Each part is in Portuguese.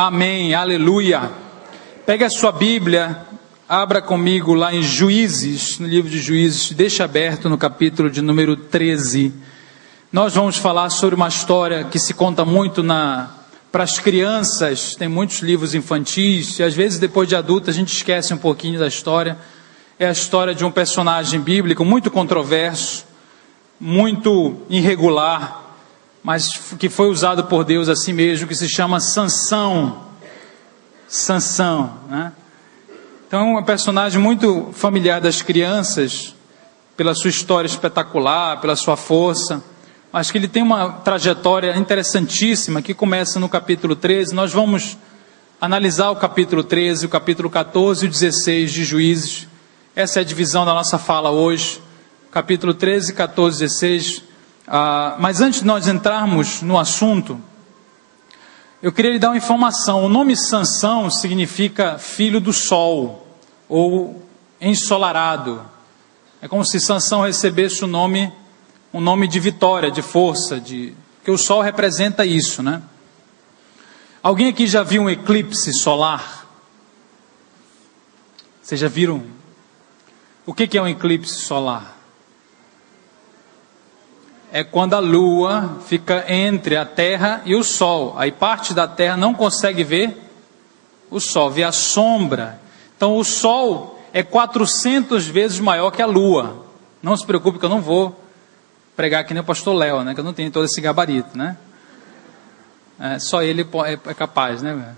Amém, aleluia. Pegue a sua Bíblia, abra comigo lá em Juízes, no livro de Juízes, deixa aberto no capítulo de número 13. Nós vamos falar sobre uma história que se conta muito para as crianças, tem muitos livros infantis, e às vezes depois de adulto a gente esquece um pouquinho da história. É a história de um personagem bíblico muito controverso, muito irregular, mas que foi usado por Deus assim mesmo, que se chama Sansão, né? Então é um personagem muito familiar das crianças, pela sua história espetacular, pela sua força, mas que ele tem uma trajetória interessantíssima, que começa no capítulo 13, nós vamos analisar o capítulo 13, o capítulo 14 e o 16 de Juízes. Essa é a divisão da nossa fala hoje, capítulo 13, 14 e 16, mas antes de nós entrarmos no assunto, eu queria lhe dar uma informação. O nome Sansão significa filho do sol, ou ensolarado. É como se Sansão recebesse um nome de vitória, de força, que o sol representa isso, né? Alguém aqui já viu um eclipse solar? Vocês já viram? O que é um eclipse solar? É quando a lua fica entre a terra e o sol. Aí parte da terra não consegue ver o sol, vê a sombra. Então o sol é 400 vezes maior que a lua. Não se preocupe que eu não vou pregar que nem o pastor Léo, né? Que eu não tenho todo esse gabarito, né? Só ele é capaz, né?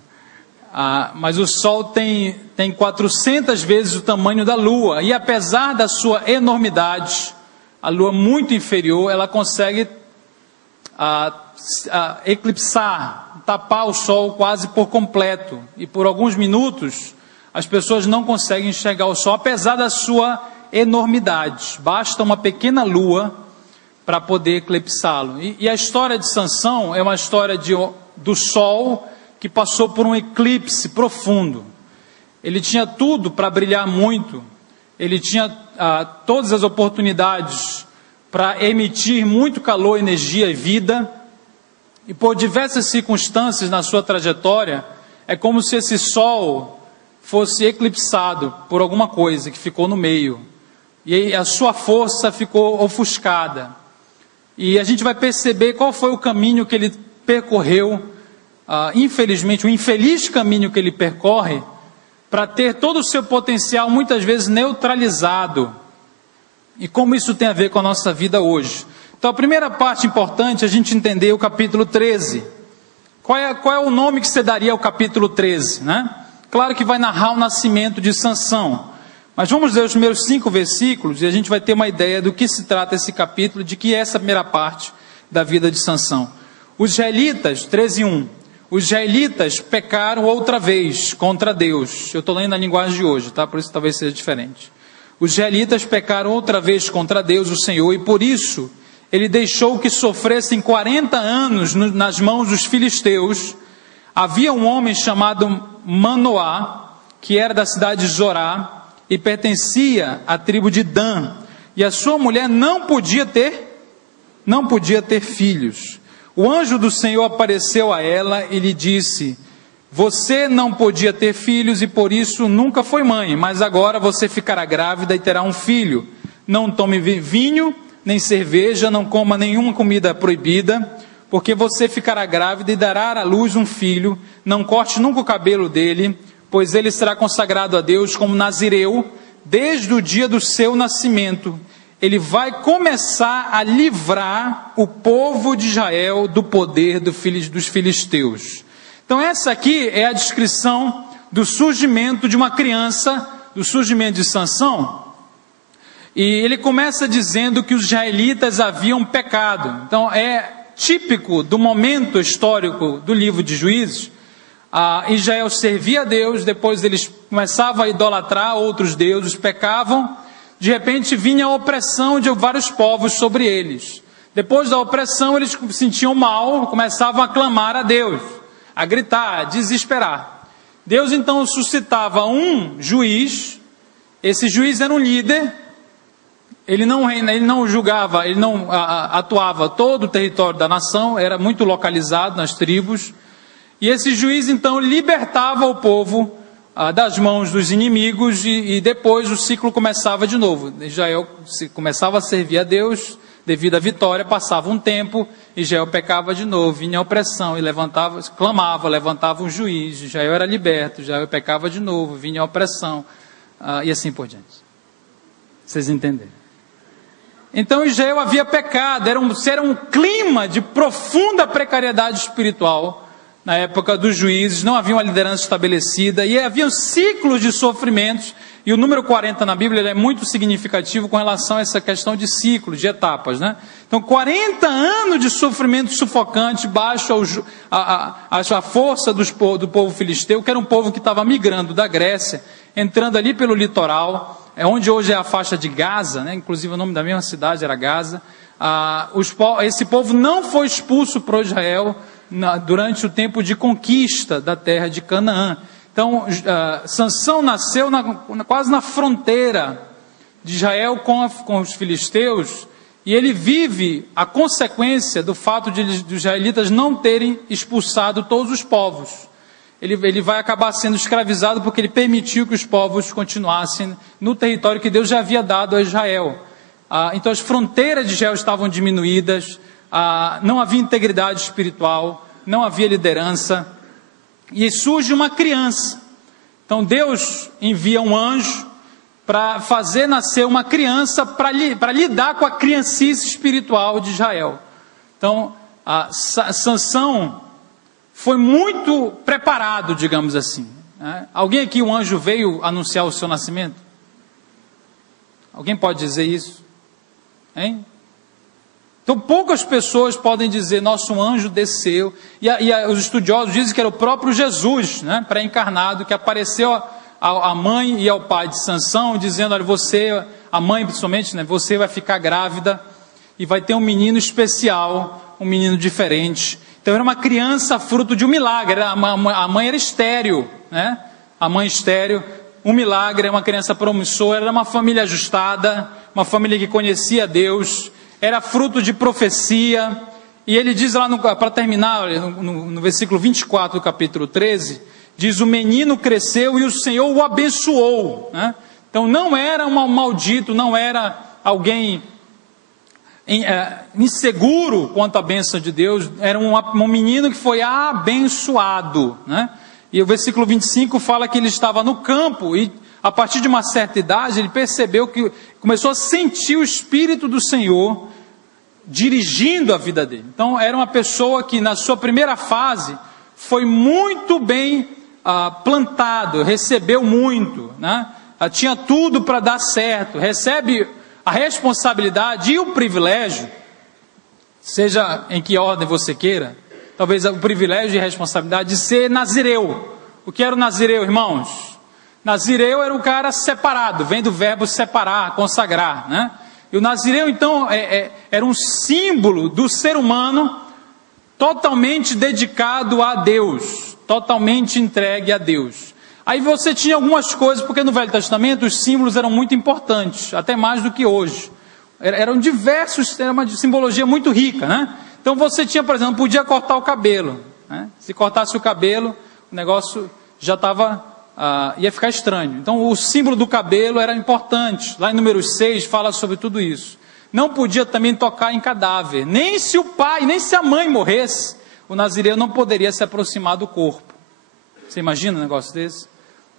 Mas o sol tem 400 vezes o tamanho da lua. E apesar da sua enormidade, a lua muito inferior, ela consegue eclipsar, tapar o sol quase por completo. E por alguns minutos, as pessoas não conseguem enxergar o sol, apesar da sua enormidade. Basta uma pequena lua para poder eclipsá-lo. E a história de Sansão é uma história do sol que passou por um eclipse profundo. Ele tinha tudo para brilhar muito. Ele tinha todas as oportunidades para emitir muito calor, energia e vida, e por diversas circunstâncias na sua trajetória, é como se esse sol fosse eclipsado por alguma coisa que ficou no meio, e a sua força ficou ofuscada, e a gente vai perceber qual foi o caminho que ele percorreu, infelizmente, o infeliz caminho que ele percorre, para ter todo o seu potencial muitas vezes neutralizado. E como isso tem a ver com a nossa vida hoje? Então a primeira parte importante é a gente entender o capítulo 13. Qual é o nome que você daria ao capítulo 13, né? Claro que vai narrar o nascimento de Sansão. Mas vamos ler os primeiros 5 versículos e a gente vai ter uma ideia do que se trata esse capítulo, de que é essa primeira parte da vida de Sansão. Os israelitas, 13:1. Os israelitas pecaram outra vez contra Deus. Eu estou lendo na linguagem de hoje, tá? Por isso talvez seja diferente. Os israelitas pecaram outra vez contra Deus, o Senhor, e por isso ele deixou que sofressem 40 anos nas mãos dos filisteus. Havia um homem chamado Manoá, que era da cidade de Zorá, e pertencia à tribo de Dan, e a sua mulher não podia ter filhos. O anjo do Senhor apareceu a ela e lhe disse: você não podia ter filhos e por isso nunca foi mãe, mas agora você ficará grávida e terá um filho. Não tome vinho, nem cerveja, não coma nenhuma comida proibida, porque você ficará grávida e dará à luz um filho. Não corte nunca o cabelo dele, pois ele será consagrado a Deus como nazireu, desde o dia do seu nascimento. Ele vai começar a livrar o povo de Israel do poder dos filisteus. Então essa aqui é a descrição do surgimento de uma criança, do surgimento de Sansão. E ele começa dizendo que os israelitas haviam pecado. Então é típico do momento histórico do livro de Juízes. Israel servia a Deus, depois eles começavam a idolatrar outros deuses, pecavam. De repente vinha a opressão de vários povos sobre eles. Depois da opressão eles se sentiam mal, começavam a clamar a Deus, a gritar, a desesperar. Deus então suscitava um juiz. Esse juiz era um líder. Ele não julgava, ele não atuava todo o território da nação, era muito localizado nas tribos. E esse juiz então libertava o povo das mãos dos inimigos, e depois o ciclo começava de novo. Israel começava a servir a Deus, devido à vitória, passava um tempo, Israel pecava de novo, vinha a opressão, e clamava, levantava um juiz, Israel era liberto, Israel pecava de novo, vinha a opressão, e assim por diante. Vocês entenderam? Então Israel havia pecado, era um clima de profunda precariedade espiritual. Na época dos juízes, não havia uma liderança estabelecida, e havia ciclos de sofrimentos, e o número 40 na Bíblia ele é muito significativo com relação a essa questão de ciclos, de etapas, né? Então 40 anos de sofrimento sufocante, baixo a força do povo filisteu, que era um povo que estava migrando da Grécia, entrando ali pelo litoral, onde hoje é a faixa de Gaza, né? Inclusive o nome da mesma cidade era Gaza. Esse povo não foi expulso para Israel durante o tempo de conquista da terra de Canaã. Então, Sansão nasceu quase na fronteira de Israel com os filisteus, e ele vive a consequência do fato de os israelitas não terem expulsado todos os povos. Ele vai acabar sendo escravizado porque ele permitiu que os povos continuassem no território que Deus já havia dado a Israel. Então as fronteiras de Israel estavam diminuídas, não havia integridade espiritual, não havia liderança, e surge uma criança. Então Deus envia um anjo para fazer nascer uma criança para lidar com a criancice espiritual de Israel. Então Sansão foi muito preparado, digamos assim, né? Alguém aqui, um anjo veio anunciar o seu nascimento? Alguém pode dizer isso? Hein? Então poucas pessoas podem dizer, nosso anjo desceu, e os estudiosos dizem que era o próprio Jesus, né, pré-encarnado, que apareceu à mãe e ao pai de Sansão, dizendo, olha, você, a mãe principalmente, né, você vai ficar grávida, e vai ter um menino especial, um menino diferente. Então era uma criança fruto de um milagre, a mãe era estéril, né, a mãe estéril, um milagre, uma criança promissora, era uma família ajustada, uma família que conhecia Deus, era fruto de profecia. E ele diz lá, para terminar, no versículo 24 do capítulo 13, diz, o menino cresceu e o Senhor o abençoou, né? Então não era um maldito, não era alguém inseguro quanto à bênção de Deus, era um menino que foi abençoado, né? E o versículo 25 fala que ele estava no campo, e a partir de uma certa idade, ele percebeu que começou a sentir o Espírito do Senhor dirigindo a vida dele. Então era uma pessoa que na sua primeira fase foi muito bem plantado, recebeu muito, né? Tinha tudo para dar certo, recebe a responsabilidade e o privilégio, seja em que ordem você queira, talvez o privilégio e a responsabilidade de ser nazireu. O que era o nazireu, irmãos? Nazireu era um cara separado, vem do verbo separar, consagrar, né? E o nazireu, então, era um símbolo do ser humano totalmente dedicado a Deus, totalmente entregue a Deus. Aí você tinha algumas coisas, porque no Velho Testamento os símbolos eram muito importantes, até mais do que hoje. Eram diversos, era uma simbologia muito rica, né? Então você tinha, por exemplo, podia cortar o cabelo, né? Se cortasse o cabelo, o negócio já estava... ia ficar estranho. Então o símbolo do cabelo era importante. Lá em Números 6 fala sobre tudo isso. Não podia também tocar em cadáver, nem se o pai, nem se a mãe morresse, o nazireu não poderia se aproximar do corpo. Você imagina um negócio desse?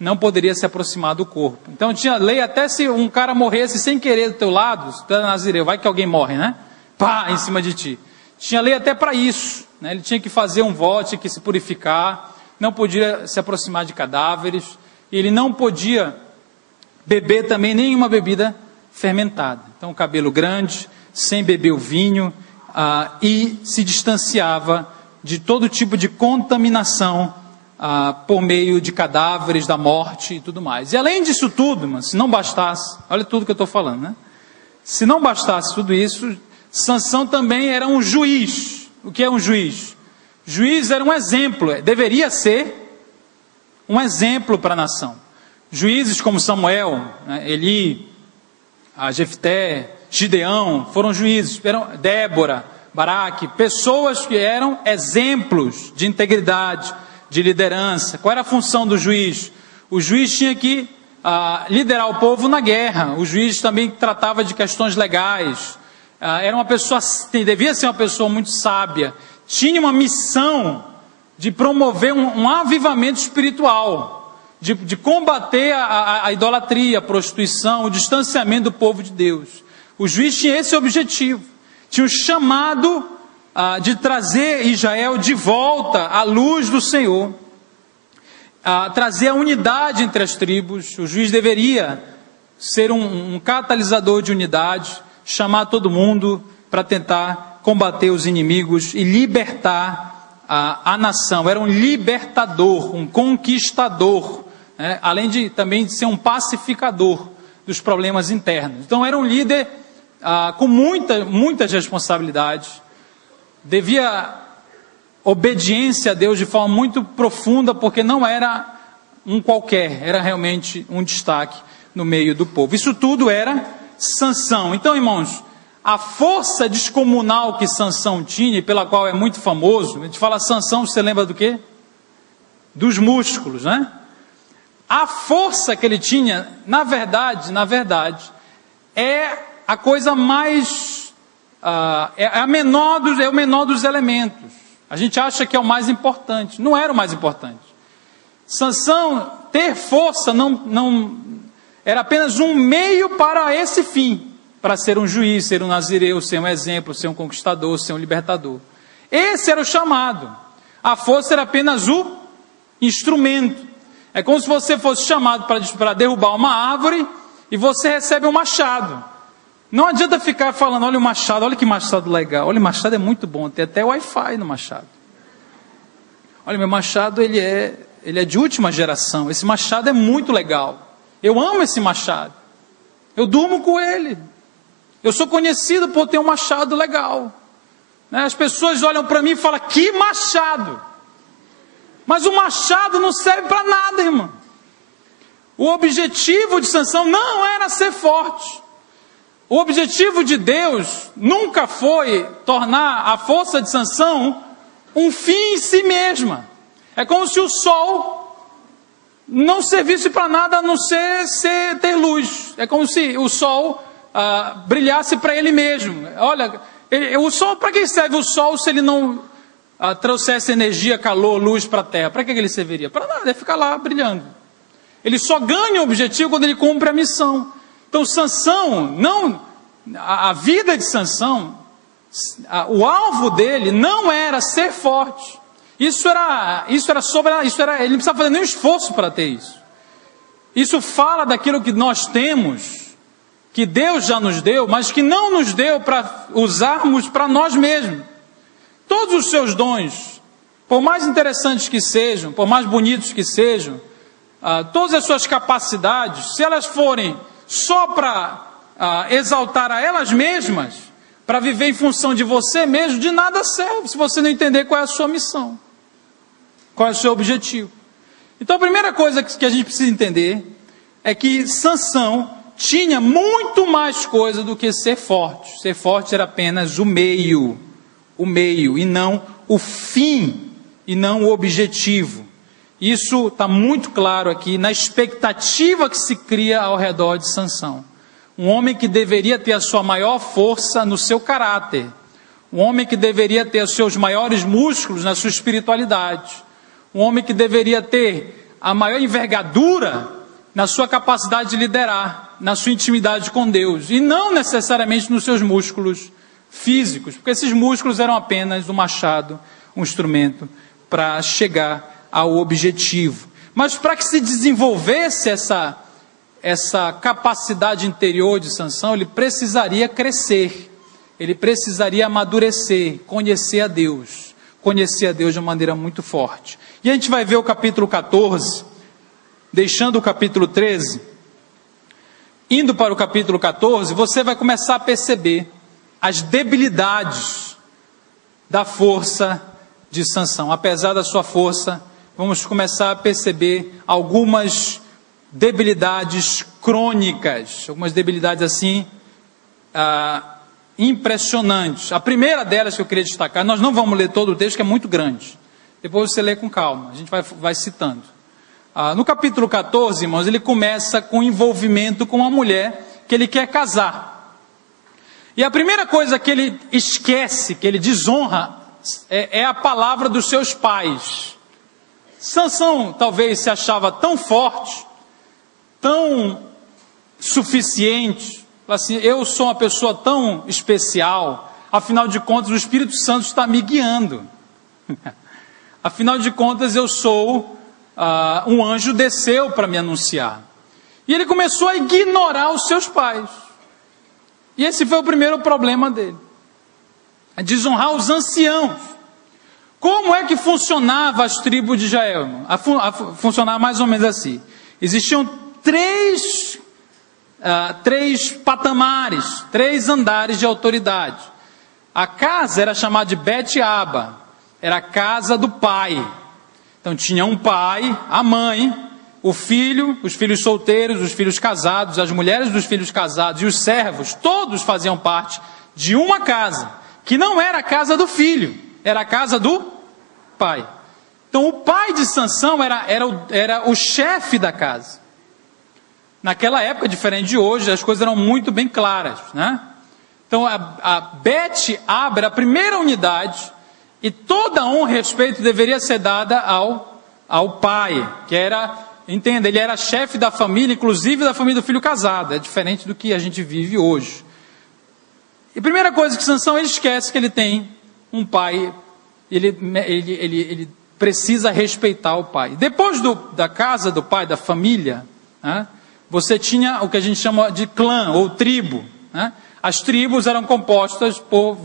Não poderia se aproximar do corpo. Então tinha lei, até se um cara morresse sem querer do teu lado, se tu era nazireu, vai que alguém morre, né? Pá, em cima de ti. Tinha lei até para isso, né? Ele tinha que fazer um voto, tinha que se purificar, não podia se aproximar de cadáveres, e ele não podia beber também nenhuma bebida fermentada. Então o cabelo grande, sem beber o vinho, e se distanciava de todo tipo de contaminação por meio de cadáveres, da morte e tudo mais. E além disso tudo, mas se não bastasse, olha tudo que eu estou falando, né? Se não bastasse tudo isso, Sansão também era um juiz. O que é um juiz? Juiz era um exemplo, deveria ser um exemplo para a nação. Juízes como Samuel, né, Eli, Jefté, Gideão, foram juízes, Débora, Baraque, pessoas que eram exemplos de integridade, de liderança. Qual era a função do juiz? O juiz tinha que liderar o povo na guerra. O juiz também tratava de questões legais. Era uma pessoa, devia ser uma pessoa muito sábia. Tinha uma missão de promover um avivamento espiritual, de combater a idolatria, a prostituição, o distanciamento do povo de Deus. O juiz tinha esse objetivo, tinha o chamado de trazer Israel de volta à luz do Senhor, trazer a unidade entre as tribos. O juiz deveria ser um catalisador de unidade, chamar todo mundo para tentar combater os inimigos e libertar a nação. Era um libertador, um conquistador, né? Além de também de ser um pacificador dos problemas internos. Então era um líder com muitas responsabilidades, devia obediência a Deus de forma muito profunda, porque não era um qualquer, era realmente um destaque no meio do povo. Isso tudo era Sansão. Então, irmãos, a força descomunal que Sansão tinha, e pela qual é muito famoso, a gente fala Sansão, você lembra do quê? Dos músculos, né? A força que ele tinha, na verdade, é a coisa mais, é o menor dos elementos. A gente acha que é o mais importante, não era o mais importante. Sansão, ter força, não era apenas um meio para esse fim, para ser um juiz, ser um nazireu, ser um exemplo, ser um conquistador, ser um libertador. Esse era o chamado. A força era apenas o instrumento. É como se você fosse chamado para derrubar uma árvore e você recebe um machado. Não adianta ficar falando, olha o machado, olha que machado legal, olha o machado é muito bom, tem até Wi-Fi no machado. Olha, meu machado ele é de última geração, esse machado é muito legal. Eu amo esse machado. Eu durmo com ele. Eu sou conhecido por ter um machado legal. As pessoas olham para mim e falam, que machado! Mas o machado não serve para nada, irmão. O objetivo de Sansão não era ser forte. O objetivo de Deus nunca foi tornar a força de Sansão um fim em si mesma. É como se o sol não servisse para nada a não ser ter luz. É como se o sol brilhasse para ele mesmo. Olha, o sol, para que serve o sol se ele não trouxesse energia, calor, luz para a terra? Para que ele serviria? Para nada, é ficar lá brilhando. Ele só ganha o objetivo quando ele cumpre a missão. Então Sansão, a vida de Sansão, o alvo dele não era ser forte. Ele não precisava fazer nenhum esforço para ter isso. Isso fala daquilo que nós temos, que Deus já nos deu, mas que não nos deu para usarmos para nós mesmos. Todos os seus dons, por mais interessantes que sejam, por mais bonitos que sejam, todas as suas capacidades, se elas forem só para exaltar a elas mesmas, para viver em função de você mesmo, de nada serve, se você não entender qual é a sua missão, qual é o seu objetivo. Então a primeira coisa que a gente precisa entender é que Sansão tinha muito mais coisa do que ser forte. Ser forte era apenas o meio, e não o fim, e não o objetivo. Isso está muito claro aqui na expectativa que se cria ao redor de Sansão. Um homem que deveria ter a sua maior força no seu caráter, um homem que deveria ter os seus maiores músculos na sua espiritualidade, um homem que deveria ter a maior envergadura na sua capacidade de liderar, na sua intimidade com Deus, e não necessariamente nos seus músculos físicos, porque esses músculos eram apenas um machado, um instrumento para chegar ao objetivo. Mas para que se desenvolvesse essa capacidade interior de Sansão, ele precisaria crescer, ele precisaria amadurecer, conhecer a Deus de uma maneira muito forte. E a gente vai ver o capítulo 14, deixando o capítulo 13, indo para o capítulo 14, você vai começar a perceber as debilidades da força de Sansão. Apesar da sua força, vamos começar a perceber algumas debilidades crônicas, algumas debilidades assim, impressionantes. A primeira delas que eu queria destacar, nós não vamos ler todo o texto, que é muito grande, Depois você lê com calma, a gente vai citando. No capítulo 14, irmãos, ele começa com envolvimento com uma mulher que ele quer casar. E a primeira coisa que ele esquece, que ele desonra, é a palavra dos seus pais. Sansão talvez se achava tão forte, tão suficiente, assim, eu sou uma pessoa tão especial, afinal de contas o Espírito Santo está me guiando. Afinal de contas eu sou, um anjo desceu para me anunciar. E ele começou a ignorar os seus pais. E esse foi o primeiro problema dele. É desonrar os anciãos. Como é que funcionava as tribos de Israel? Funcionava mais ou menos assim. Existiam três patamares, 3 andares de autoridade. A casa era chamada de Bet-Aba, era a casa do pai. Então tinha um pai, a mãe, o filho, os filhos solteiros, os filhos casados, as mulheres dos filhos casados e os servos, todos faziam parte de uma casa, que não era a casa do filho, era a casa do pai. Então o pai de Sansão era o chefe da casa. Naquela época, diferente de hoje, as coisas eram muito bem claras, né? Então a Bet-Aba era a primeira unidade, e toda honra e respeito deveria ser dada ao pai, que era, entenda, ele era chefe da família, inclusive da família do filho casado, é diferente do que a gente vive hoje. E a primeira coisa que Sansão, ele esquece que ele tem um pai, ele precisa respeitar o pai. Depois da casa do pai, da família, né, você tinha o que a gente chama de clã ou tribo, né? As tribos eram compostas por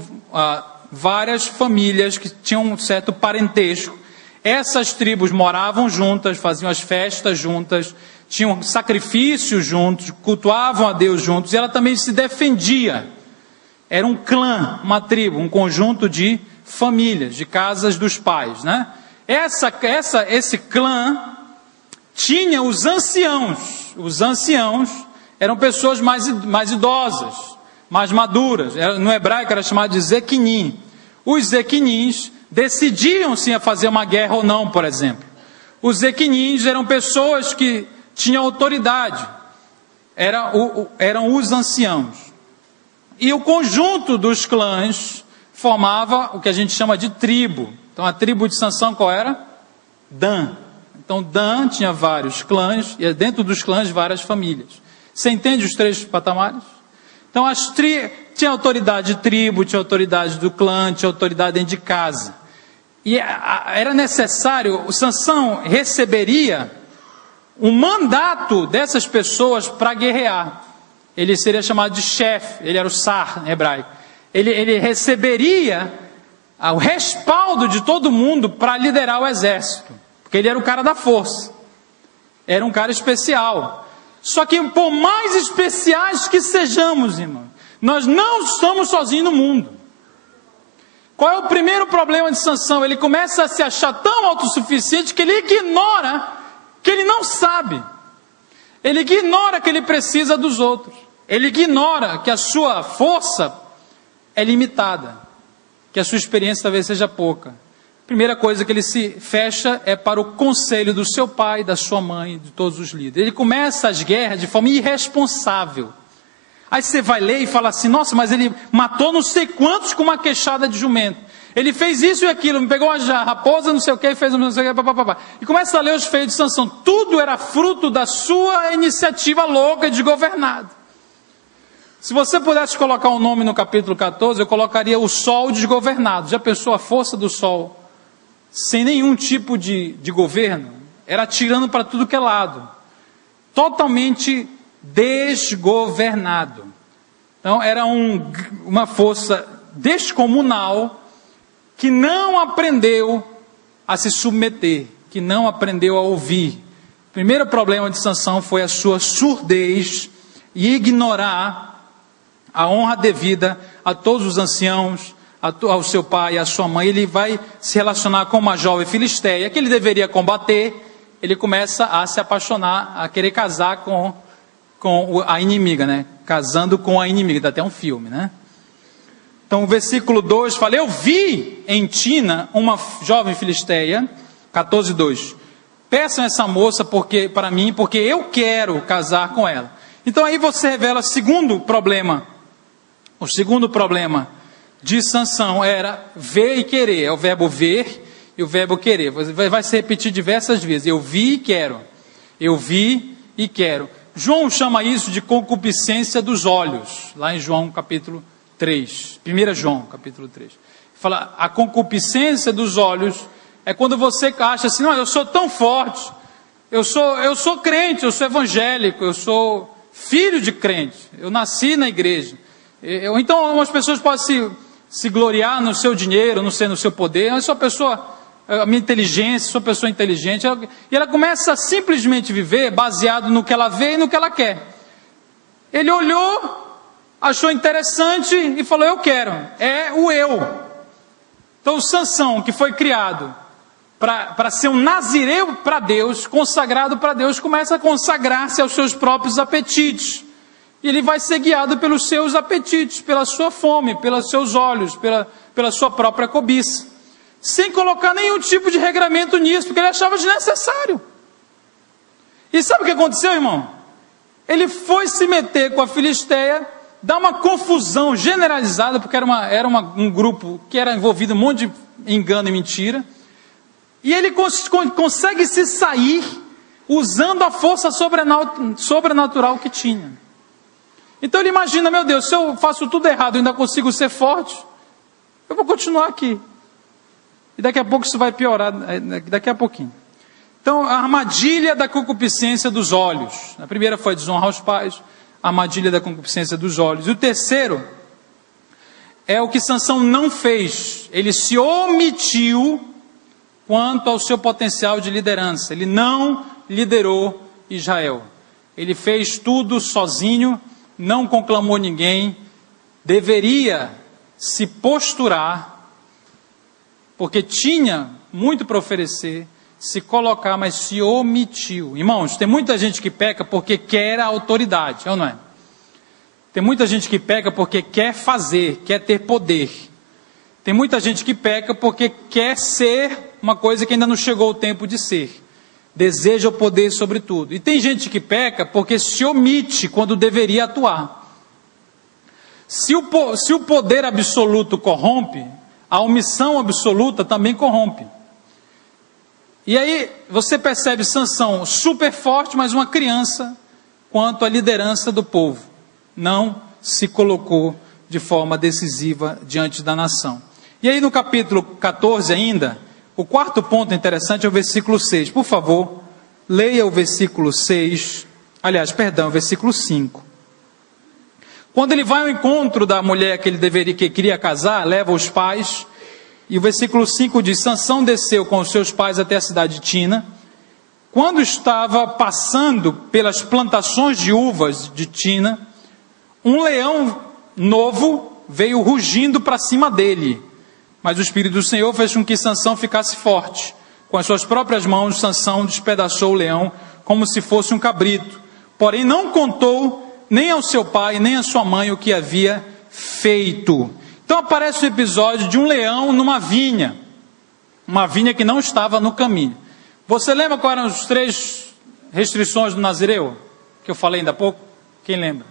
várias famílias que tinham um certo parentesco. Essas tribos moravam juntas, faziam as festas juntas, tinham sacrifícios juntos, cultuavam a Deus juntos, e ela também se defendia. Era um clã, uma tribo, um conjunto de famílias, de casas dos pais, né? Esse clã tinha os anciãos. Os anciãos eram pessoas mais idosas, mais maduras. No hebraico era chamado de Zequinim. Os Zequinins decidiam se ia fazer uma guerra ou não, por exemplo. Os Zequinins eram pessoas que tinham autoridade. Eram os anciãos. E o conjunto dos clãs formava o que a gente chama de tribo. Então a tribo de Sansão qual era? Dan. Então Dan tinha vários clãs, e dentro dos clãs várias famílias. Você entende os 3 patamares? Então tinha autoridade de tribo, tinha autoridade do clã, tinha autoridade dentro de casa. E era necessário, o Sansão receberia um mandato dessas pessoas para guerrear. Ele seria chamado de chefe, ele era o Sar em hebraico. Ele receberia o respaldo de todo mundo para liderar o exército, porque ele era o cara da força, era um cara especial. Só que por mais especiais que sejamos, irmão, nós não estamos sozinhos no mundo. Qual é o primeiro problema de Sansão? Ele começa a se achar tão autossuficiente que ele ignora que ele não sabe. Ele ignora que ele precisa dos outros. Ele ignora que a sua força é limitada, que a sua experiência talvez seja pouca. A primeira coisa que ele se fecha é para o conselho do seu pai, da sua mãe, de todos os líderes. Ele começa as guerras de forma irresponsável. Aí você vai ler e fala assim, nossa, mas ele matou não sei quantos com uma queixada de jumento. Ele fez isso e aquilo, me pegou uma raposa, não sei o que, fez não sei o que, papapá. E começa a ler os feitos de Sansão. Tudo era fruto da sua iniciativa louca de governado. Se você pudesse colocar um nome no capítulo 14, eu colocaria o sol desgovernado. Já pensou a força do sol? Sem nenhum tipo de governo, era atirando para tudo que é lado. Totalmente desgovernado. Então era uma força descomunal que não aprendeu a se submeter, que não aprendeu a ouvir. O primeiro problema de Sansão foi a sua surdez e ignorar a honra devida a todos os anciãos, ao seu pai e à sua mãe. Ele vai se relacionar com uma jovem filisteia que ele deveria combater. Ele começa a se apaixonar, a querer casar com a inimiga, né? Casando com a inimiga, dá até um filme, né? Então o versículo 2 fala: eu vi em Tina uma jovem filisteia, 14:2, peçam essa moça para mim, porque eu quero casar com ela. Então aí você revela o segundo problema de Sansão era ver e querer, é o verbo ver e o verbo querer, vai se repetir diversas vezes, eu vi e quero, eu vi e quero. João chama isso de concupiscência dos olhos, lá em João capítulo 3, 1 João capítulo 3, fala, a concupiscência dos olhos é quando você acha assim, não, eu sou tão forte, eu sou crente, eu sou evangélico, eu sou filho de crente, eu nasci na igreja. Então algumas pessoas podem se gloriar no seu dinheiro, no seu poder, eu sou a minha inteligência, sou pessoa inteligente, e ela começa a simplesmente viver baseado no que ela vê e no que ela quer. Ele olhou, achou interessante e falou, eu quero, é o eu. Então o Sansão, que foi criado para ser um nazireu para Deus, consagrado para Deus, começa a consagrar-se aos seus próprios apetites. E ele vai ser guiado pelos seus apetites, pela sua fome, pelos seus olhos, pela sua própria cobiça, sem colocar nenhum tipo de regramento nisso, porque ele achava desnecessário. E sabe o que aconteceu, irmão? Ele foi se meter com a Filisteia, dá uma confusão generalizada, porque era um grupo que era envolvido em um monte de engano e mentira, e ele consegue se sair usando a força sobrenatural que tinha. Então ele imagina, meu Deus, se eu faço tudo errado e ainda consigo ser forte, eu vou continuar aqui. E daqui a pouco isso vai piorar, daqui a pouquinho. Então, a armadilha da concupiscência dos olhos. A primeira foi desonrar os pais, a armadilha da concupiscência dos olhos. E o terceiro é o que Sansão não fez. Ele se omitiu quanto ao seu potencial de liderança. Ele não liderou Israel. Ele fez tudo sozinho, não conclamou ninguém, deveria se posturar, porque tinha muito para oferecer, se colocar, mas se omitiu. Irmãos, tem muita gente que peca porque quer a autoridade, é ou não é? Tem muita gente que peca porque quer fazer, quer ter poder. Tem muita gente que peca porque quer ser uma coisa que ainda não chegou o tempo de ser. Deseja o poder sobre tudo. E tem gente que peca porque se omite quando deveria atuar. Se o poder absoluto corrompe, a omissão absoluta também corrompe. E aí você percebe Sansão super forte, mas uma criança quanto à liderança do povo. Não se colocou de forma decisiva diante da nação. E aí no capítulo 14 ainda, o quarto ponto interessante é o versículo 6. Por favor, leia o versículo 6. Aliás, perdão, o versículo 5. Quando ele vai ao encontro da mulher que queria casar, leva os pais. E o versículo 5 diz, Sansão desceu com os seus pais até a cidade de Tina. Quando estava passando pelas plantações de uvas de Tina, um leão novo veio rugindo para cima dele. Mas o Espírito do Senhor fez com que Sansão ficasse forte. Com as suas próprias mãos, Sansão despedaçou o leão como se fosse um cabrito. Porém, não contou nem ao seu pai, nem à sua mãe o que havia feito. Então aparece o episódio de um leão numa vinha. Uma vinha que não estava no caminho. Você lembra quais eram as 3 restrições do Nazireu? Que eu falei ainda há pouco? Quem lembra?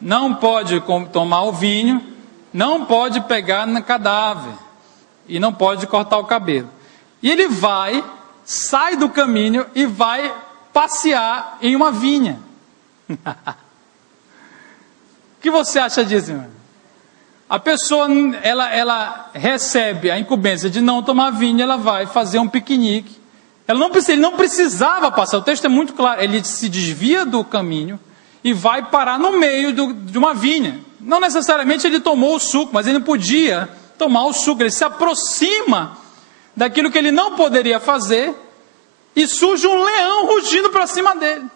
Não pode tomar o vinho, não pode pegar no cadáver e não pode cortar o cabelo. E ele sai do caminho e vai passear em uma vinha. O que você acha disso, irmão? A pessoa, ela recebe a incumbência de não tomar vinho, ela vai fazer um piquenique. Ele não precisava passar, o texto é muito claro, ele se desvia do caminho e vai parar no meio de uma vinha. Não necessariamente ele tomou o suco, mas ele não podia tomar o suco. Ele se aproxima daquilo que ele não poderia fazer e surge um leão rugindo para cima dele.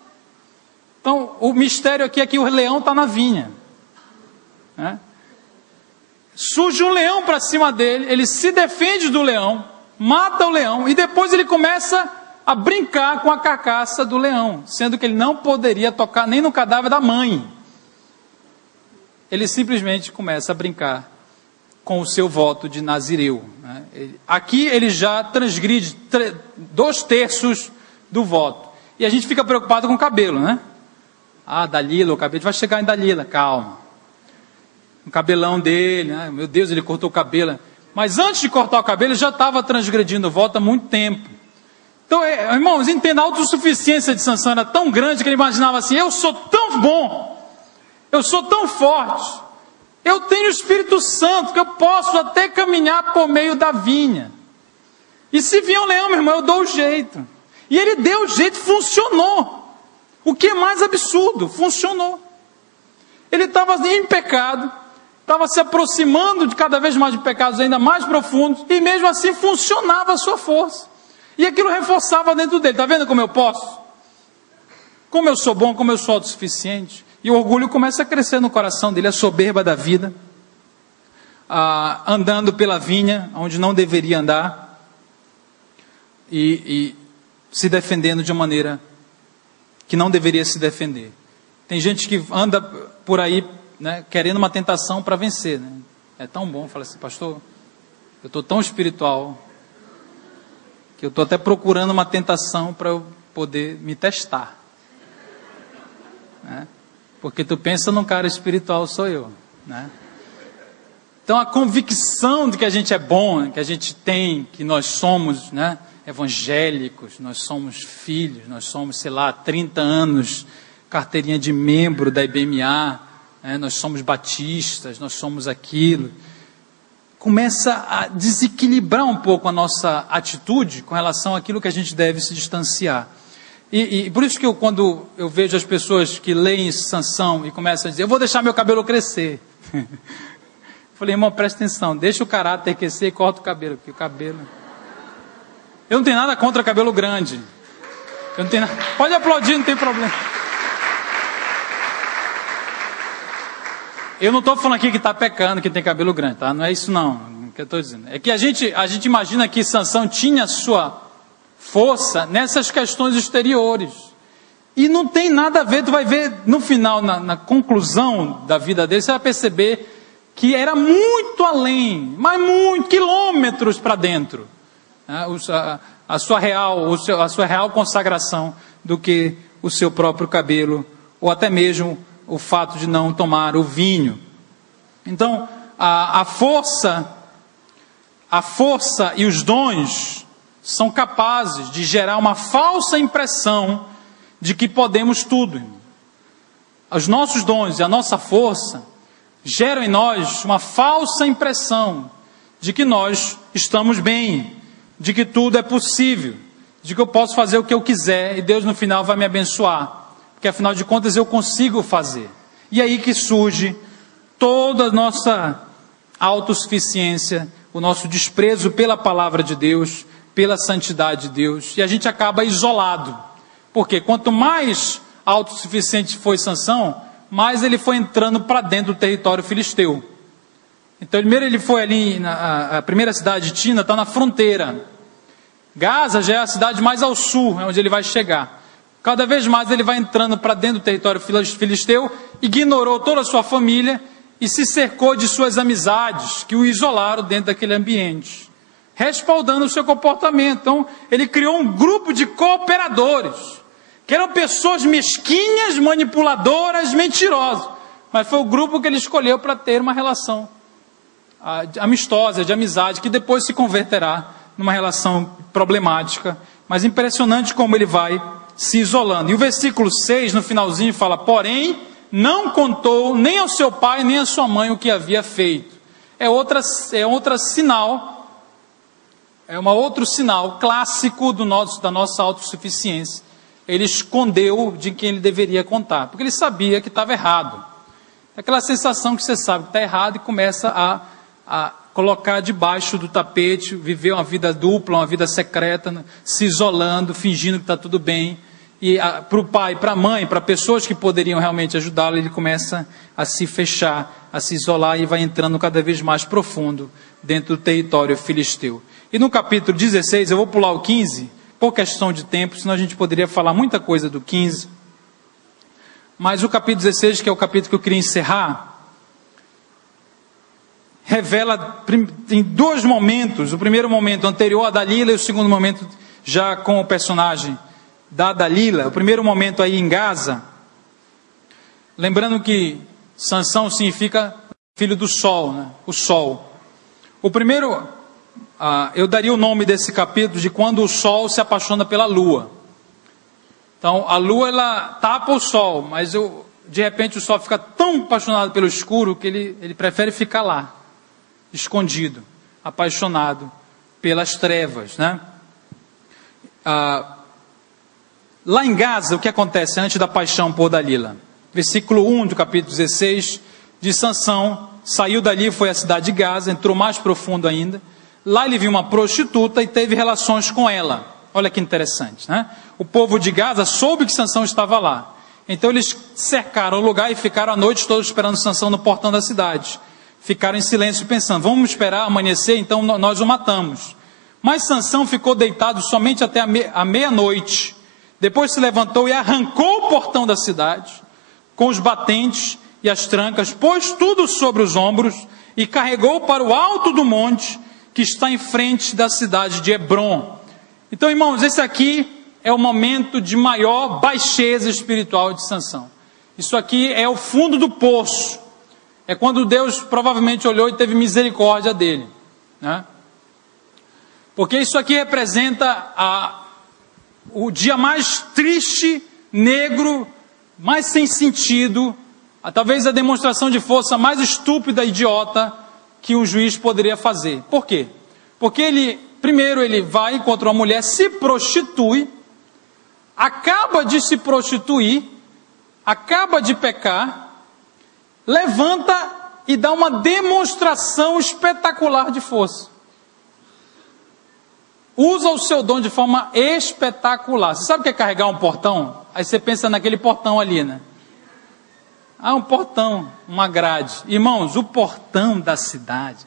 Então, o mistério aqui é que o leão está na vinha. Né? Surge um leão para cima dele, ele se defende do leão, mata o leão e depois ele começa a brincar com a carcaça do leão, sendo que ele não poderia tocar nem no cadáver da mãe. ele simplesmente começa a brincar com o seu voto de Nazireu, né? Aqui ele já transgride 2/3 do voto. E a gente fica preocupado com o cabelo, né? Dalila, o cabelo vai chegar em Dalila, calma. O cabelão dele, né? Meu Deus, ele cortou o cabelo. Mas antes de cortar o cabelo, ele já estava transgredindo o voto há muito tempo. Então, irmãos, entenda, a autossuficiência de Sansão era tão grande que ele imaginava assim: eu sou tão bom, eu sou tão forte, eu tenho o Espírito Santo, que eu posso até caminhar por meio da vinha. E se vier um leão, meu irmão, eu dou o jeito. E ele deu o jeito, funcionou. O que é mais absurdo, funcionou. Ele estava em pecado, estava se aproximando de cada vez mais de pecados ainda mais profundos, e mesmo assim funcionava a sua força. E aquilo reforçava dentro dele: está vendo como eu posso? Como eu sou bom, como eu sou autossuficiente. E o orgulho começa a crescer no coração dele, a soberba da vida, andando pela vinha, onde não deveria andar, e se defendendo de uma maneira que não deveria se defender. Tem gente que anda por aí, né, querendo uma tentação para vencer, né? É tão bom, fala assim: pastor, eu estou tão espiritual, que eu estou até procurando uma tentação para eu poder me testar, né? Porque tu pensa num cara espiritual, sou eu, né? Então a convicção de que a gente é bom, que a gente tem, que nós somos, né, evangélicos, nós somos filhos, nós somos, sei lá, 30 anos, carteirinha de membro da IBMA, né, nós somos batistas, nós somos aquilo, começa a desequilibrar um pouco a nossa atitude com relação àquilo que a gente deve se distanciar. E por isso que quando eu vejo as pessoas que leem Sansão e começam a dizer: eu vou deixar meu cabelo crescer. Falei: irmão, presta atenção, deixa o caráter crescer e corta o cabelo, porque o cabelo... Eu não tenho nada contra cabelo grande. Eu não tenho nada... Pode aplaudir, não tem problema. Eu não estou falando aqui que está pecando, que tem cabelo grande, tá? Não é isso não, que eu estou dizendo. É que a gente imagina que Sansão tinha sua força nessas questões exteriores. E não tem nada a ver, tu vai ver no final, na conclusão da vida dele, você vai perceber que era muito além, mas muito, quilômetros para dentro, né? A sua real consagração do que o seu próprio cabelo, ou até mesmo o fato de não tomar o vinho. Então, a força e os dons são capazes de gerar uma falsa impressão de que podemos tudo. Os nossos dons e a nossa força geram em nós uma falsa impressão de que nós estamos bem, de que tudo é possível, de que eu posso fazer o que eu quiser e Deus no final vai me abençoar, porque afinal de contas eu consigo fazer. E aí que surge toda a nossa autossuficiência, o nosso desprezo pela palavra de Deus, pela santidade de Deus, e a gente acaba isolado, porque quanto mais autossuficiente foi Sansão, mais ele foi entrando para dentro do território filisteu. Então primeiro ele foi ali, a primeira cidade de Tina está na fronteira, Gaza já é a cidade mais ao sul, é onde ele vai chegar. Cada vez mais ele vai entrando para dentro do território filisteu, ignorou toda a sua família e se cercou de suas amizades, que o isolaram dentro daquele ambiente, respaldando o seu comportamento. Então, ele criou um grupo de cooperadores, que eram pessoas mesquinhas, manipuladoras, mentirosas, mas foi o grupo que ele escolheu para ter uma relação amistosa, de amizade, que depois se converterá numa relação problemática, mas impressionante como ele vai se isolando. E o versículo 6, no finalzinho, fala: porém, não contou nem ao seu pai, nem à sua mãe o que havia feito. É outro sinal, outro sinal clássico da nossa autossuficiência. Ele escondeu de quem ele deveria contar, porque ele sabia que estava errado. Aquela sensação que você sabe que está errado e começa a colocar debaixo do tapete, viver uma vida dupla, uma vida secreta, se isolando, fingindo que está tudo bem. E para o pai, para a mãe, para pessoas que poderiam realmente ajudá-lo, ele começa a se fechar, a se isolar e vai entrando cada vez mais profundo dentro do território filisteu. E no capítulo 16, eu vou pular o 15, por questão de tempo, senão a gente poderia falar muita coisa do 15. Mas o capítulo 16, que é o capítulo que eu queria encerrar, revela em dois momentos, o primeiro momento anterior a Dalila e o segundo momento já com o personagem da Dalila. O primeiro momento aí em Gaza, lembrando que Sansão significa filho do sol, né? O sol. O primeiro, eu daria o nome desse capítulo de quando o sol se apaixona pela lua. Então, a lua, ela tapa o sol, mas de repente o sol fica tão apaixonado pelo escuro que ele prefere ficar lá, escondido, apaixonado pelas trevas, né? Lá em Gaza, o que acontece antes da paixão por Dalila? Versículo 1 do capítulo 16, de Sansão, saiu dali, foi à cidade de Gaza, entrou mais profundo ainda. Lá ele viu uma prostituta e teve relações com ela. Olha que interessante, né? O povo de Gaza soube que Sansão estava lá. Então eles cercaram o lugar e ficaram a noite toda esperando Sansão no portão da cidade. Ficaram em silêncio pensando, vamos esperar amanhecer, então nós o matamos. Mas Sansão ficou deitado somente até a meia-noite. Depois se levantou e arrancou o portão da cidade, com os batentes e as trancas, pôs tudo sobre os ombros e carregou para o alto do monte que está em frente da cidade de Hebrom. Então, irmãos, esse aqui é o momento de maior baixeza espiritual de Sansão. Isso aqui é o fundo do poço. É quando Deus provavelmente olhou e teve misericórdia dele, né? Porque isso aqui representa o dia mais triste, negro, mais sem sentido, talvez a demonstração de força mais estúpida e idiota que um juiz poderia fazer. Por quê? Porque primeiro ele vai contra uma mulher, se prostitui, acaba de se prostituir, acaba de pecar, levanta e dá uma demonstração espetacular de força. Usa o seu dom de forma espetacular. Você sabe o que é carregar um portão? Aí você pensa naquele portão ali, né? Um portão, uma grade. Irmãos, o portão da cidade.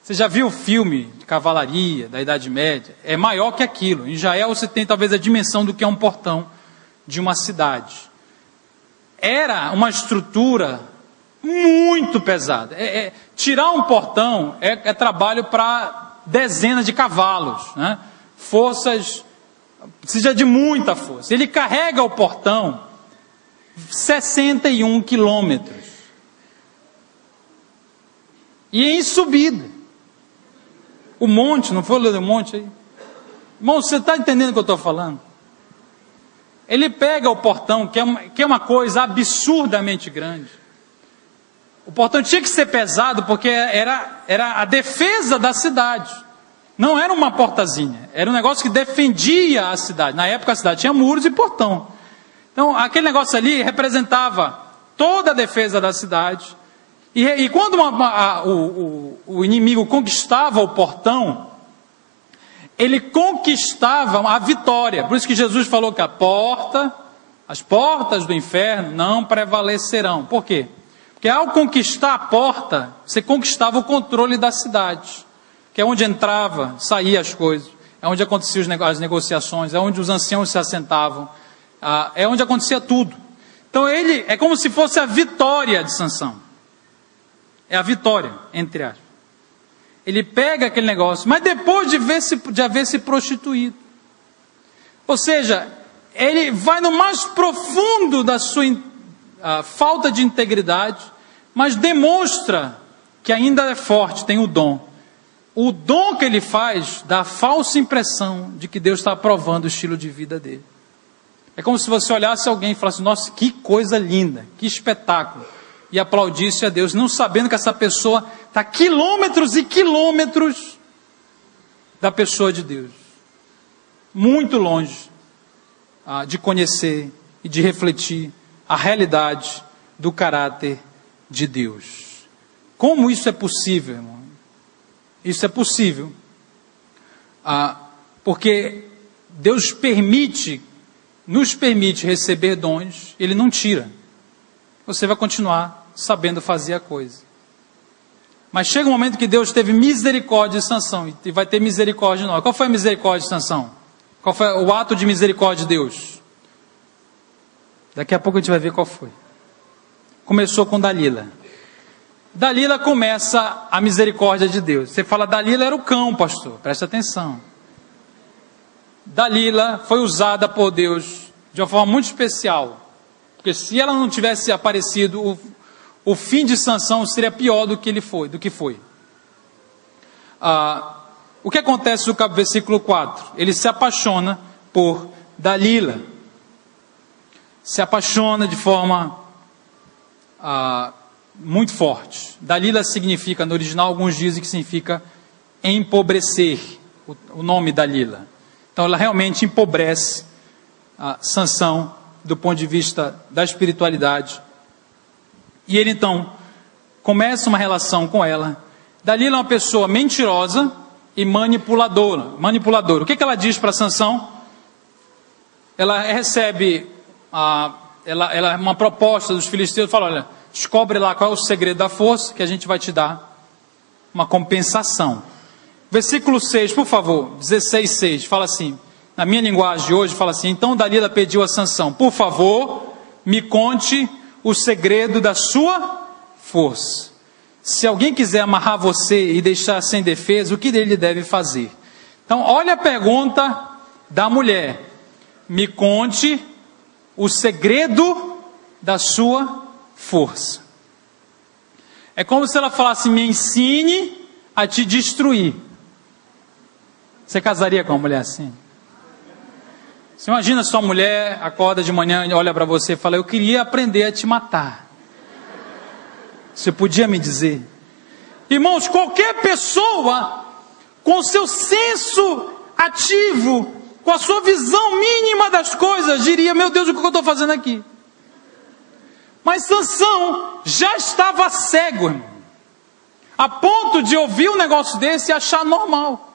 Você já viu o filme de cavalaria da Idade Média? É maior que aquilo. Em Israel você tem talvez a dimensão do que é um portão de uma cidade. Era uma estrutura muito pesada. Tirar um portão é trabalho para dezenas de cavalos, né? Forças, precisa de muita força. Ele carrega o portão 61 quilômetros. E em subida. O monte, não foi o monte aí? Irmão, você está entendendo o que eu estou falando? Ele pega o portão, que é uma coisa absurdamente grande. O portão tinha que ser pesado, porque era a defesa da cidade. Não era uma portazinha, era um negócio que defendia a cidade. Na época a cidade tinha muros e portão. Então aquele negócio ali representava toda a defesa da cidade. E quando o inimigo conquistava o portão, ele conquistava a vitória. Por isso que Jesus falou que as portas do inferno não prevalecerão. Por quê? Porque ao conquistar a porta, você conquistava o controle da cidade, que é onde entrava, saía as coisas, é onde aconteciam as negociações, é onde os anciãos se assentavam, é onde acontecia tudo. Então ele é como se fosse a vitória de Sansão. É a vitória, entre aspas. Ele pega aquele negócio, mas depois de haver se prostituído. Ou seja, ele vai no mais profundo da sua falta de integridade, mas demonstra que ainda é forte, tem o dom. O dom que ele faz dá a falsa impressão de que Deus está aprovando o estilo de vida dele. É como se você olhasse alguém e falasse, nossa, que coisa linda, que espetáculo, e aplaudisse a Deus, não sabendo que essa pessoa está quilômetros e quilômetros da pessoa de Deus, muito longe de conhecer e de refletir a realidade do caráter de Deus. Como isso é possível, irmão? Isso é possível porque Deus nos permite receber dons, Ele não tira. Você vai continuar sabendo fazer a coisa. Mas chega um momento que Deus teve misericórdia de Sansão e vai ter misericórdia de nós. Qual foi a misericórdia de Sansão? Qual foi o ato de misericórdia de Deus? Daqui a pouco a gente vai ver qual foi. Começou com Dalila. Dalila começa a misericórdia de Deus. Você fala, Dalila era o cão, pastor, presta atenção. Dalila foi usada por Deus de uma forma muito especial, porque se ela não tivesse aparecido, o fim de Sansão seria pior do que foi. O que acontece no versículo 4? Ele se apaixona por Dalila, se apaixona de forma muito forte. Dalila significa, no original alguns dizem que significa empobrecer, o nome Dalila. Então ela realmente empobrece Sansão do ponto de vista da espiritualidade. E ele então começa uma relação com ela. Dalila é uma pessoa mentirosa e manipuladora. O que ela diz para Sansão? Ela recebe uma proposta dos filisteus, fala, olha, descobre lá qual é o segredo da força, que a gente vai te dar uma compensação. Versículo 6, por favor, 16:6, fala assim, na minha linguagem de hoje, fala assim, então Dalila pediu a Sansão, por favor, me conte o segredo da sua força. Se alguém quiser amarrar você e deixar sem defesa, o que ele deve fazer? Então, olha a pergunta da mulher, me conte o segredo da sua força. É como se ela falasse, me ensine a te destruir. Você casaria com uma mulher assim? Você imagina sua mulher acorda de manhã, olha para você e fala, eu queria aprender a te matar. Você podia me dizer? Irmãos, qualquer pessoa com seu senso ativo, com a sua visão mínima das coisas, diria, meu Deus, o que eu estou fazendo aqui? Mas Sansão já estava cego, irmão, a ponto de ouvir um negócio desse e achar normal.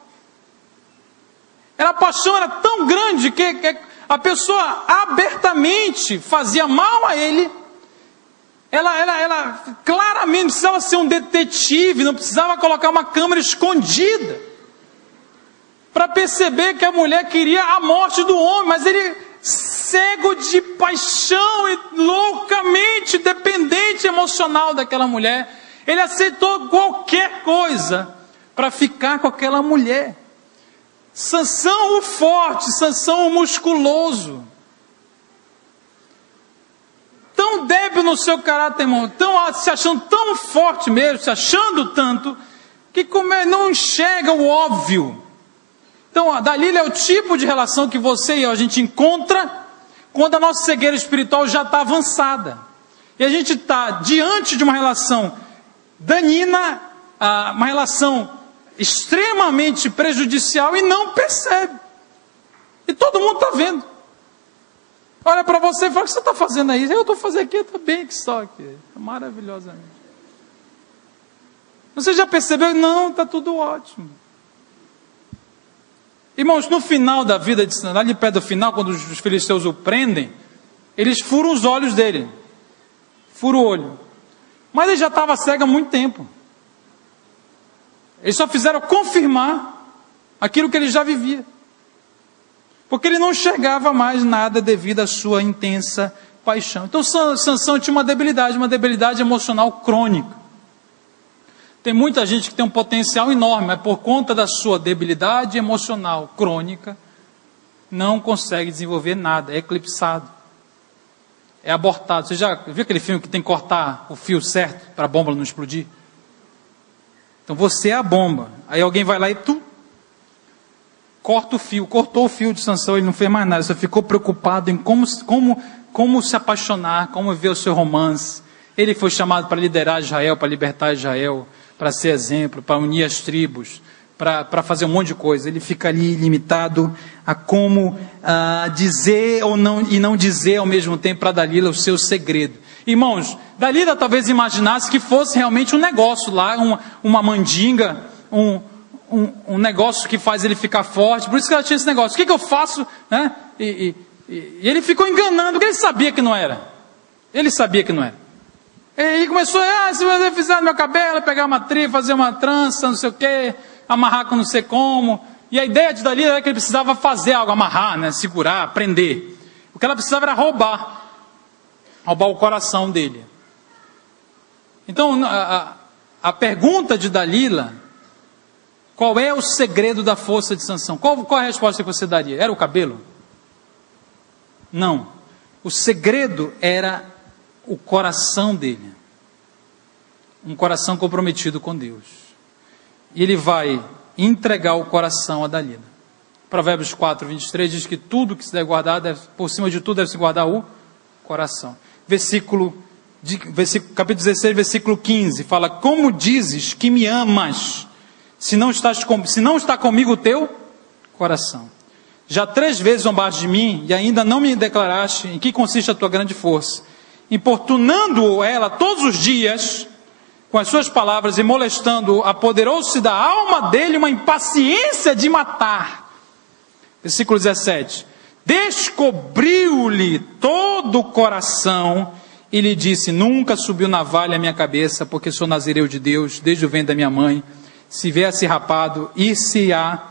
A paixão era tão grande que a pessoa abertamente fazia mal a ele. Ela claramente não precisava ser um detetive, não precisava colocar uma câmera escondida para perceber que a mulher queria a morte do homem, mas ele, cego de paixão e loucamente dependente emocional daquela mulher, ele aceitou qualquer coisa para ficar com aquela mulher. Sansão o forte, Sansão o musculoso, tão débil no seu caráter, irmão, se achando tão forte mesmo, se achando tanto, que não enxerga o óbvio. Então, a Dalila é o tipo de relação que você e eu, a gente encontra quando a nossa cegueira espiritual já está avançada. E a gente está diante de uma relação danina, uma relação extremamente prejudicial e não percebe. E todo mundo está vendo. Olha para você e fala, o que você está fazendo aí? Eu estou fazendo aqui, está bem que só aqui. Maravilhosamente. Você já percebeu? Não, está tudo ótimo. Irmãos, no final da vida de Sansão, ali perto do final, quando os filisteus o prendem, eles furam os olhos dele. Furam o olho. Mas ele já estava cego há muito tempo. Eles só fizeram confirmar aquilo que ele já vivia. Porque ele não enxergava mais nada devido à sua intensa paixão. Então Sansão tinha uma debilidade emocional crônica. Tem muita gente que tem um potencial enorme, mas por conta da sua debilidade emocional crônica, não consegue desenvolver nada, é eclipsado, é abortado. Você já viu aquele filme que tem que cortar o fio certo para a bomba não explodir? Então você é a bomba, aí alguém vai lá e corta o fio, cortou o fio de Sansão, ele não fez mais nada, só ficou preocupado em como se apaixonar, como ver o seu romance. Ele foi chamado para liderar Israel, para libertar Israel, para ser exemplo, para unir as tribos, para fazer um monte de coisa. Ele fica ali limitado a como dizer ou não, e não dizer ao mesmo tempo para Dalila o seu segredo. Irmãos, Dalila talvez imaginasse que fosse realmente um negócio lá, uma mandinga, um negócio que faz ele ficar forte. Por isso que ela tinha esse negócio. O que eu faço? Né? E ele ficou enganando, porque ele sabia que não era. Ele sabia que não era. Ele começou, se você fizer no meu cabelo, pegar uma trilha, fazer uma trança, não sei o quê, amarrar com não sei como. E a ideia de Dalila era que ele precisava fazer algo, amarrar, né, segurar, prender. O que ela precisava era roubar o coração dele. Então, a pergunta de Dalila, qual é o segredo da força de Sansão? Qual a resposta que você daria? Era o cabelo? Não. O segredo era o coração dele. Um coração comprometido com Deus. E ele vai entregar o coração a Dalila. Provérbios 4, 23 diz que tudo que se deve guardar, por cima de tudo deve se guardar o coração. Capítulo 16, versículo 15, fala: como dizes que me amas, se não está comigo o teu coração? Já 3 vezes zombaste de mim, e ainda não me declaraste em que consiste a tua grande força, importunando ela todos os dias, com as suas palavras, e molestando, apoderou-se da alma dele uma impaciência de matar. Versículo 17, descobriu-lhe todo o coração, e lhe disse: nunca subiu navalha à minha cabeça, porque sou nazireu de Deus, desde o ventre da minha mãe. Se viesse rapado, ir-se-á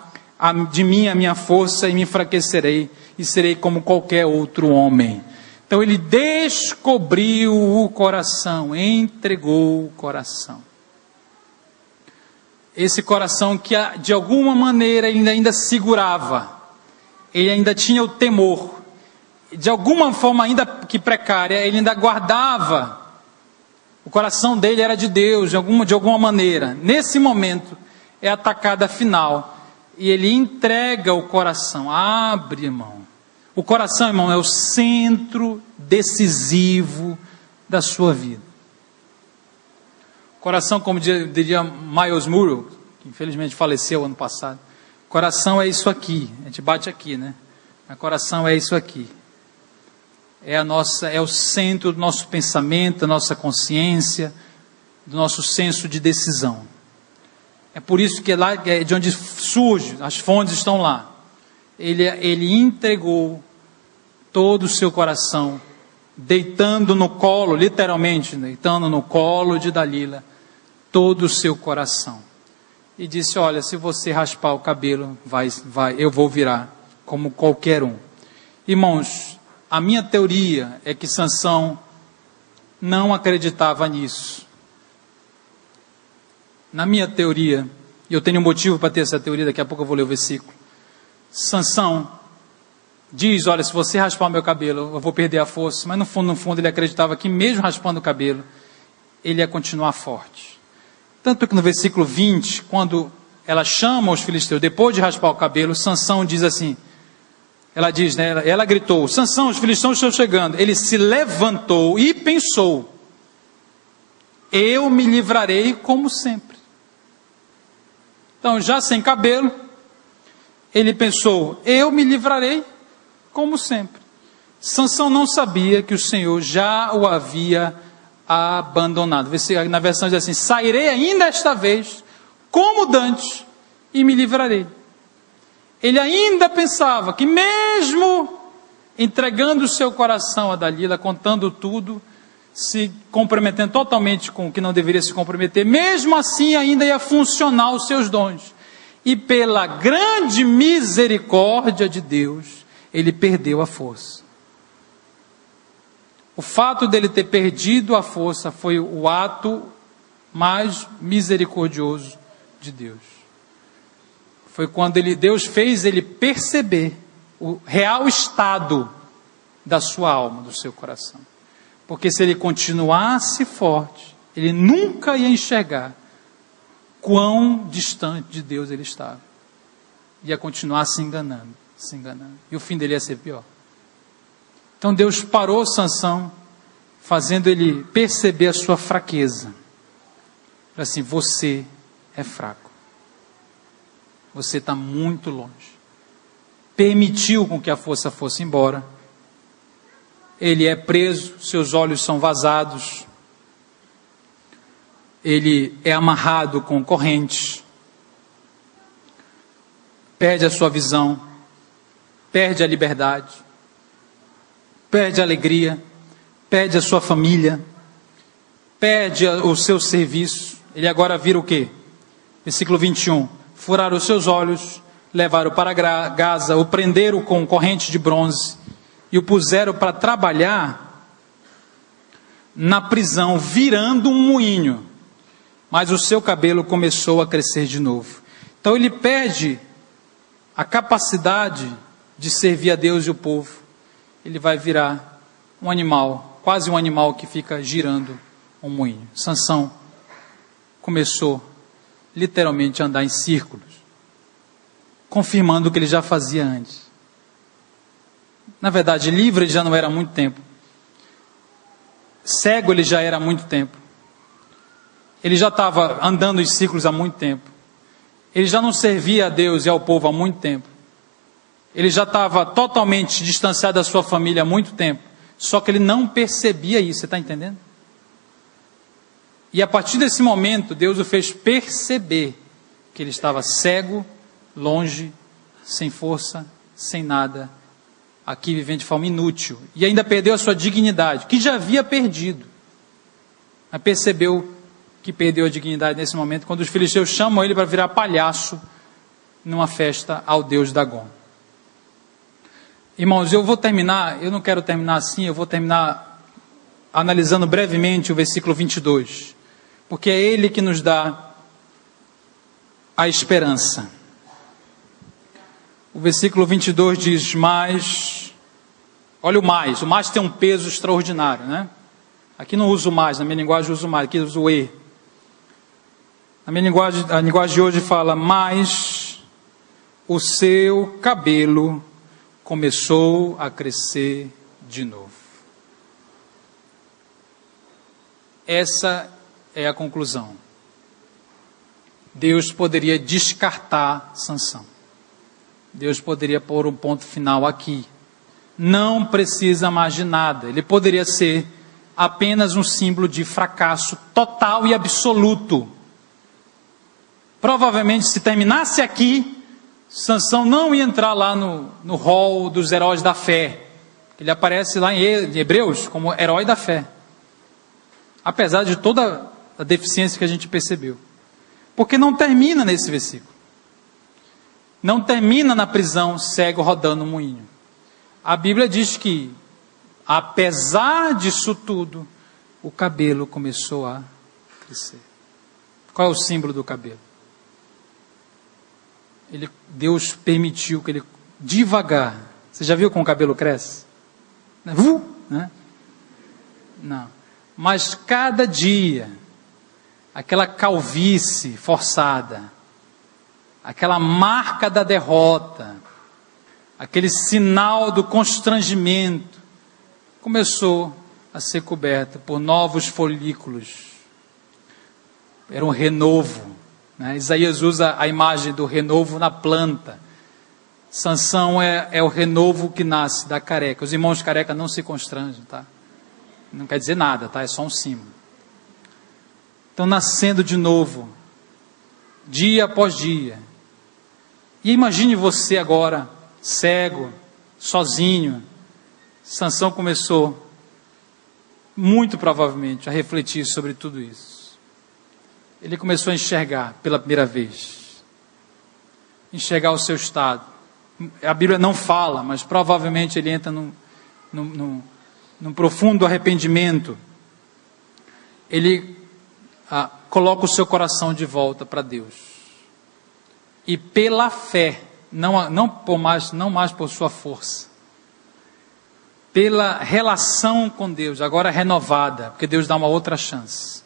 de mim a minha força, e me enfraquecerei, e serei como qualquer outro homem. Então ele descobriu o coração, entregou o coração. Esse coração que de alguma maneira ele ainda segurava, ele ainda tinha o temor, de alguma forma ainda que precária, ele ainda guardava. O coração dele era de Deus, de alguma maneira. Nesse momento é a atacada final, e ele entrega o coração, abre mão. O coração, irmão, é o centro decisivo da sua vida. O coração, como diria Miles Monroe, que infelizmente faleceu ano passado, coração é isso aqui, a gente bate aqui, né? O coração é isso aqui. É o centro do nosso pensamento, da nossa consciência, do nosso senso de decisão. É por isso que lá é de onde surge, as fontes estão lá. Ele entregou todo o seu coração, deitando no colo, literalmente, deitando no colo de Dalila, todo o seu coração. E disse: olha, se você raspar o cabelo, eu vou virar como qualquer um. Irmãos, a minha teoria é que Sansão não acreditava nisso. Na minha teoria, e eu tenho um motivo para ter essa teoria, daqui a pouco eu vou ler o versículo. Sansão diz: olha, se você raspar o meu cabelo, eu vou perder a força. Mas no fundo ele acreditava que mesmo raspando o cabelo, ele ia continuar forte. Tanto que no versículo 20, quando ela chama os filisteus, depois de raspar o cabelo, Sansão diz assim, ela diz, né, ela gritou: Sansão, os filisteus estão chegando. Ele se levantou e pensou: eu me livrarei como sempre. Então, já sem cabelo, ele pensou: eu me livrarei como sempre. Sansão não sabia que o Senhor já o havia abandonado. Na versão diz assim: sairei ainda esta vez, como dantes, e me livrarei. Ele ainda pensava que mesmo entregando o seu coração a Dalila, contando tudo, se comprometendo totalmente com o que não deveria se comprometer, mesmo assim ainda ia funcionar os seus dons. E pela grande misericórdia de Deus, ele perdeu a força. O fato dele ter perdido a força foi o ato mais misericordioso de Deus. Foi quando Deus fez ele perceber o real estado da sua alma, do seu coração. Porque se ele continuasse forte, ele nunca ia enxergar quão distante de Deus ele estava. Ia continuar se enganando. E o fim dele ia ser pior. Então Deus parou Sansão, fazendo ele perceber a sua fraqueza. Assim: você é fraco. Você está muito longe. Permitiu com que a força fosse embora. Ele é preso, seus olhos são vazados. Ele é amarrado com correntes. Perde a sua visão. Perde a liberdade. Perde a alegria. Perde a sua família. Perde o seu serviço. Ele agora vira o quê? Versículo 21. Furaram os seus olhos, levaram para Gaza, o prenderam com corrente de bronze e o puseram para trabalhar na prisão, virando um moinho. mas o seu cabelo começou a crescer de novo. Então ele perde a capacidade de servir a Deus e o povo. Ele vai virar um animal, quase um animal que fica girando um moinho. Sansão começou literalmente a andar em círculos, confirmando o que ele já fazia antes. Na verdade, livre ele já não era há muito tempo. Cego ele já era há muito tempo. Ele já estava andando em círculos há muito tempo. Ele já não servia a Deus e ao povo há muito tempo. Ele já estava totalmente distanciado da sua família há muito tempo. Só que ele não percebia isso, você está entendendo? E a partir desse momento, Deus o fez perceber que ele estava cego, longe, sem força, sem nada, aqui vivendo de forma inútil. E ainda perdeu a sua dignidade, que já havia perdido. Mas percebeu que perdeu a dignidade nesse momento, quando os filisteus chamam ele para virar palhaço numa festa ao deus Dagom. Irmãos, eu vou terminar, eu não quero terminar assim, eu vou terminar analisando brevemente o versículo 22, porque é ele que nos dá a esperança. O versículo 22 diz, mas, olha o mais tem um peso extraordinário, né? Aqui não uso mais, na minha linguagem eu uso mais, aqui eu uso e. Na minha linguagem, a linguagem de hoje fala, mas o seu cabelo começou a crescer de novo. Essa é a conclusão. Deus poderia descartar Sansão. Deus poderia pôr um ponto final aqui. Não precisa mais de nada. Ele poderia ser apenas um símbolo de fracasso total e absoluto. Provavelmente, se terminasse aqui, Sansão não ia entrar lá no hall dos heróis da fé. Ele aparece lá em Hebreus como herói da fé. Apesar de toda a deficiência que a gente percebeu. Porque não termina nesse versículo. Não termina na prisão, cego rodando um moinho. A Bíblia diz que, apesar disso tudo, o cabelo começou a crescer. Qual é o símbolo do cabelo? Deus permitiu que ele, devagar, você já viu como o cabelo cresce? Né? Não. Mas cada dia, aquela calvície forçada, aquela marca da derrota, aquele sinal do constrangimento, começou a ser coberto por novos folículos. Era um renovo. Né? Isaías usa a imagem do renovo na planta. Sansão é o renovo que nasce da careca. Os irmãos careca não se constrangem, tá? Não quer dizer nada, tá? É só um símbolo. Então, nascendo de novo, dia após dia. E imagine você agora, cego, sozinho. Sansão começou, muito provavelmente, a refletir sobre tudo isso. Ele começou a enxergar pela primeira vez. Enxergar o seu estado. A Bíblia não fala, mas provavelmente ele entra num profundo arrependimento. Ele coloca o seu coração de volta para Deus. E pela fé, não mais por sua força, pela relação com Deus, agora renovada, porque Deus dá uma outra chance.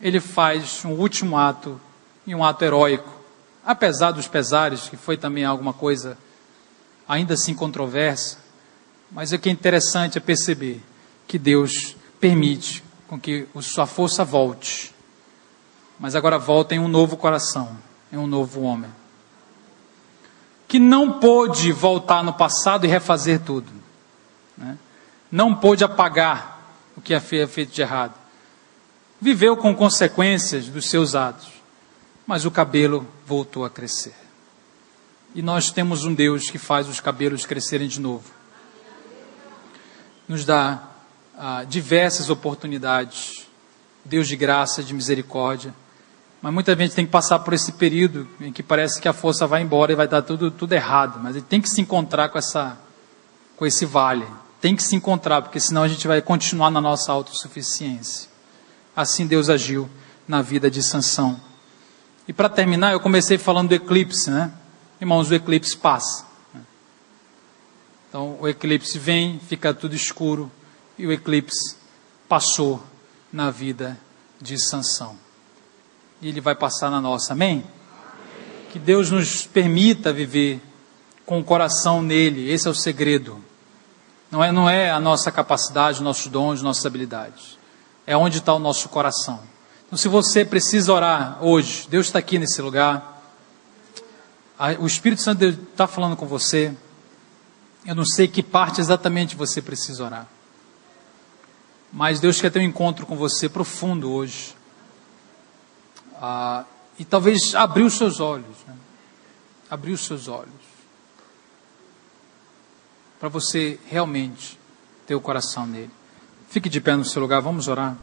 Ele faz um último ato, e um ato heróico, apesar dos pesares, que foi também alguma coisa ainda assim controversa, mas o que é interessante é perceber que Deus permite com que sua força volte, mas agora volta em um novo coração, em um novo homem, que não pôde voltar no passado e refazer tudo, né? Não pôde apagar o que havia feito de errado, viveu com consequências dos seus atos, mas o cabelo voltou a crescer. E nós temos um Deus que faz os cabelos crescerem de novo. Nos dá diversas oportunidades, Deus de graça, de misericórdia, mas muita gente tem que passar por esse período em que parece que a força vai embora e vai dar tudo errado, mas ele tem que se encontrar com esse vale, tem que se encontrar, porque senão a gente vai continuar na nossa autossuficiência. Assim Deus agiu na vida de Sansão. E para terminar, eu comecei falando do eclipse, né? Irmãos, o eclipse passa. Então, o eclipse vem, fica tudo escuro, e o eclipse passou na vida de Sansão. E ele vai passar na nossa, amém? Que Deus nos permita viver com o coração nele, esse é o segredo. Não é a nossa capacidade, nossos dons, nossas habilidades. É onde está o nosso coração. Então, se você precisa orar hoje, Deus está aqui nesse lugar, o Espírito Santo está falando com você, eu não sei que parte exatamente você precisa orar, mas Deus quer ter um encontro com você profundo hoje, e talvez abrir os seus olhos, né? Abrir os seus olhos, para você realmente ter o coração nele. Fique de pé no seu lugar, vamos orar.